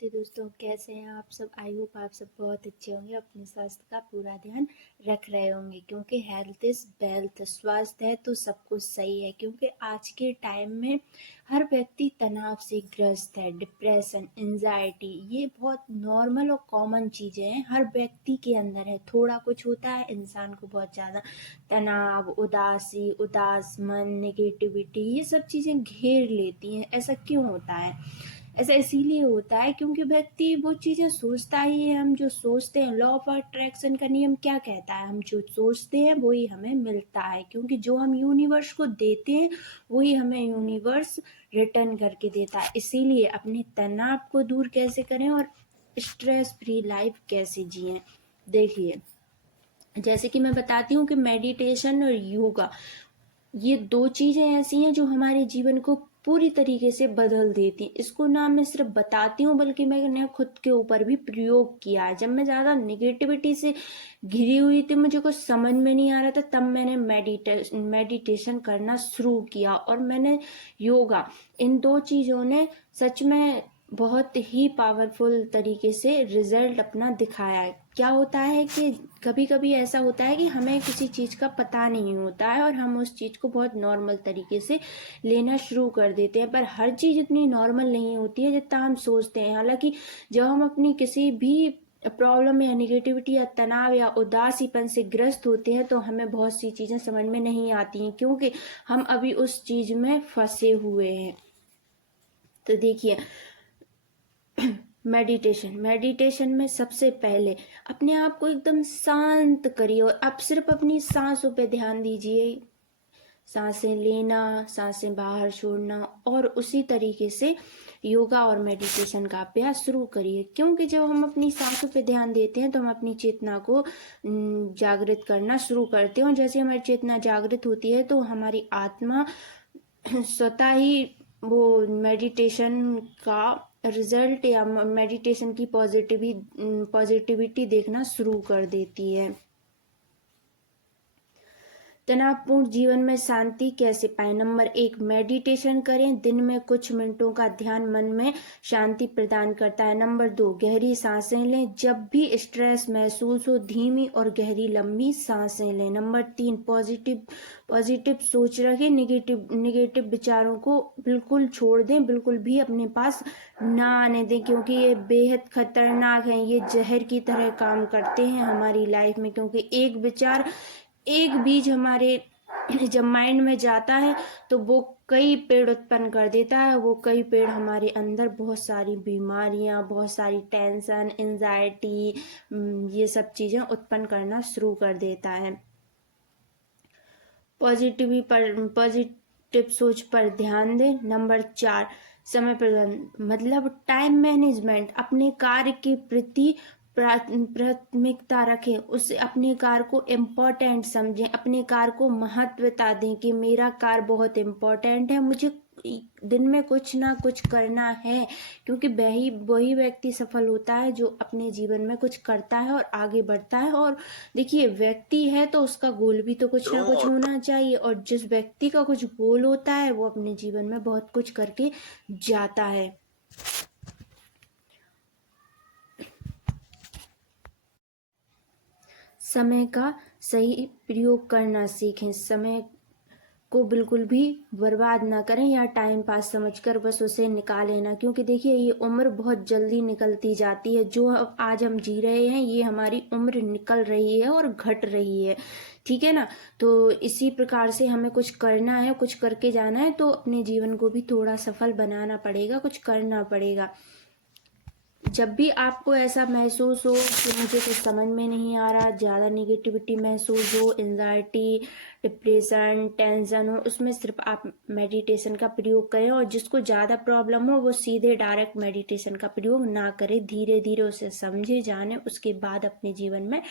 तो दोस्तों कैसे हैं आप सब। आई होप आप सब बहुत अच्छे होंगे, अपने स्वास्थ्य का पूरा ध्यान रख रहे होंगे क्योंकि हेल्थ इज वेल्थ। स्वास्थ्य है तो सब कुछ सही है, क्योंकि आज के टाइम में हर व्यक्ति तनाव से ग्रस्त है। डिप्रेशन, एंजाइटी, ये बहुत नॉर्मल और कॉमन चीज़ें हैं, हर व्यक्ति के अंदर है। थोड़ा कुछ होता है इंसान को बहुत ज़्यादा तनाव, उदास मन, नेगेटिविटी, ये सब चीज़ें घेर लेती हैं। ऐसा क्यों होता है? ऐसा इसीलिए होता है क्योंकि व्यक्ति वो चीज़ें सोचता ही है। हम जो सोचते हैं, लॉ ऑफ अट्रैक्शन का नियम क्या कहता है? हम जो सोचते हैं वही हमें मिलता है, क्योंकि जो हम यूनिवर्स को देते हैं वही हमें यूनिवर्स रिटर्न करके देता है। इसीलिए अपने तनाव को दूर कैसे करें और स्ट्रेस फ्री लाइफ कैसे जिएं, देखिए जैसे कि मैं बताती हूँ कि मेडिटेशन और योगा, ये दो चीज़ें ऐसी हैं जो हमारे जीवन को पूरी तरीके से बदल देती हैं। इसको ना मैं सिर्फ बताती हूँ बल्कि मैंने खुद के ऊपर भी प्रयोग किया है। जब मैं ज़्यादा निगेटिविटी से घिरी हुई थी, मुझे कुछ समझ में नहीं आ रहा था, तब मैंने मेडिटेशन करना शुरू किया और मैंने योगा, इन दो चीज़ों ने सच में बहुत ही पावरफुल तरीके से रिजल्ट अपना दिखाया है। क्या होता है कि कभी कभी ऐसा होता है कि हमें किसी चीज़ का पता नहीं होता है और हम उस चीज़ को बहुत नॉर्मल तरीके से लेना शुरू कर देते हैं, पर हर चीज़ इतनी नॉर्मल नहीं होती है जितना हम सोचते हैं। हालांकि जब हम अपनी किसी भी प्रॉब्लम या निगेटिविटी या तनाव या उदासीपन से ग्रस्त होते हैं तो हमें बहुत सी चीज़ें समझ में नहीं आती हैं, क्योंकि हम अभी उस चीज़ में फंसे हुए हैं। तो देखिए, मेडिटेशन में सबसे पहले अपने आप को एकदम शांत करिए और आप सिर्फ अपनी सांसों पे ध्यान दीजिए। सांसें लेना, सांसें बाहर छोड़ना, और उसी तरीके से योगा और मेडिटेशन का अभ्यास शुरू करिए। क्योंकि जब हम अपनी सांसों पे ध्यान देते हैं तो हम अपनी चेतना को जागृत करना शुरू करते हैं, और जैसे हमारी चेतना जागृत होती है तो हमारी आत्मा स्वतः ही वो मेडिटेशन का रिजल्ट या मेडिटेशन की पॉजिटिविटी देखना शुरू कर देती है। तनावपूर्ण जीवन में शांति कैसे पाएं? नंबर 1, मेडिटेशन करें। दिन में कुछ मिनटों का ध्यान मन में शांति प्रदान करता है। नंबर 2, गहरी सांसें लें। जब भी स्ट्रेस महसूस हो, धीमी और गहरी लंबी सांसें लें। नंबर 3, पॉजिटिव सोच रखें। निगेटिव विचारों को बिल्कुल छोड़ दें, बिल्कुल भी अपने पास ना आने दें, क्योंकि ये बेहद खतरनाक हैं। ये जहर की तरह काम करते हैं हमारी लाइफ में, क्योंकि एक बीज हमारे जब माइंड में जाता है तो वो कई पेड़ उत्पन्न कर देता है। वो कई पेड़ हमारे अंदर बहुत सारी बीमारियां, बहुत सारी टेंशन, एंजाइटी, ये सब चीज़ें उत्पन्न करना शुरू कर देता है। पॉजिटिव सोच पर ध्यान दें। नंबर 4, समय प्रबंधन, मतलब टाइम मैनेजमेंट। अपने कार्य के प्रति प्राथमिकता रखें, उसे अपने कार्य को इम्पोर्टेंट समझें, अपने कार्य को महत्वता दें कि मेरा कार्य बहुत इम्पोर्टेंट है, मुझे दिन में कुछ ना कुछ करना है। क्योंकि वही व्यक्ति सफल होता है जो अपने जीवन में कुछ करता है और आगे बढ़ता है। और देखिए, व्यक्ति है तो उसका गोल भी तो कुछ ना कुछ होना चाहिए, और जिस व्यक्ति का कुछ गोल होता है वो अपने जीवन में बहुत कुछ करके जाता है। समय का सही प्रयोग करना सीखें। समय को बिल्कुल भी बर्बाद ना करें या टाइम पास समझकर बस उसे निकालें ना, क्योंकि देखिए ये उम्र बहुत जल्दी निकलती जाती है। जो आज हम जी रहे हैं ये हमारी उम्र निकल रही है और घट रही है, ठीक है ना। तो इसी प्रकार से हमें कुछ करना है, कुछ करके जाना है, तो अपने जीवन को भी थोड़ा सफल बनाना पड़ेगा, कुछ करना पड़ेगा। जब भी आपको ऐसा महसूस हो कि मुझे कुछ समझ में नहीं आ रहा, ज़्यादा निगेटिविटी महसूस हो, एंजाइटी, डिप्रेशन, टेंशन हो, उसमें सिर्फ आप मेडिटेशन का प्रयोग करें। और जिसको ज़्यादा प्रॉब्लम हो वो सीधे डायरेक्ट मेडिटेशन का प्रयोग ना करें, धीरे धीरे उसे समझे, जाने, उसके बाद अपने जीवन में